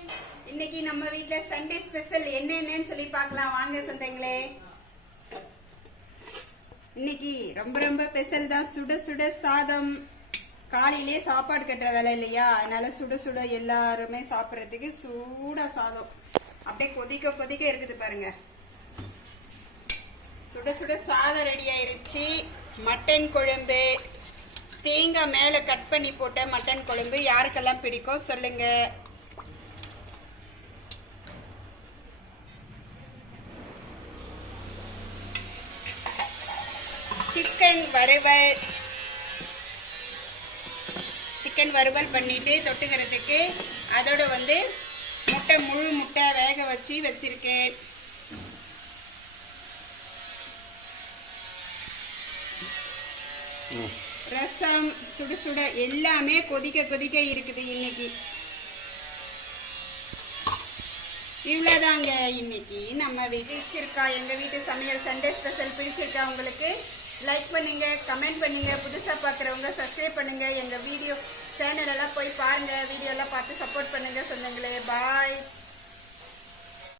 Friends, இன்னைக்கு நம்ம வீட்ல சண்டே ஸ்பெஷல் என்னன்னு சொல்லி பார்க்கலாம் வாங்க சொந்தங்களே. இன்னைக்கு ரொம்ப ஸ்பெஷல் தான். சுட சுட சாதம். காலையிலே சாப்பாடு கட்டுற வேலை இல்லையா, அதனால சுட சுட எல்லாருமே சாப்பிட்றதுக்கு சூடா சாதம் அப்படியே கொதிக்க இருக்குது பாருங்க. சுட சுட சாதம் ரெடி ஆயிருச்சு. மட்டன் குழம்பு, தேங்காய் மேலே கட் பண்ணி போட்ட மட்டன் குழம்பு யாருக்கெல்லாம் பிடிக்கும் சொல்லுங்க. சிக்கன் வறுவல் பண்ணிட்டு தொட்டுக்கிறதுக்கு அதோட முழு முட்டை வேக வச்சிருக்கேன். ரசம் சுட சுட எல்லாமே கொதிக்க இருக்குது இன்னைக்கு. இவ்வளவுதாங்க இன்னைக்கு நம்ம பிடிச்சிருக்கா எங்க வீட்டு சமையல் சண்டே ஸ்பெஷல் பிடிச்சிருக்கா உங்களுக்கு? லைக் பண்ணுங்க, கமெண்ட் பண்ணுங்க, புதுசா பாக்குறவங்க சப்ஸ்கிரைப் பண்ணுங்க, எங்க வீடியோ சேனல் எல்லாம் போய் பாருங்க, வீடியோ எல்லாம் பார்த்து சப்போர்ட் பண்ணுங்க சொந்தங்களே. பாய்.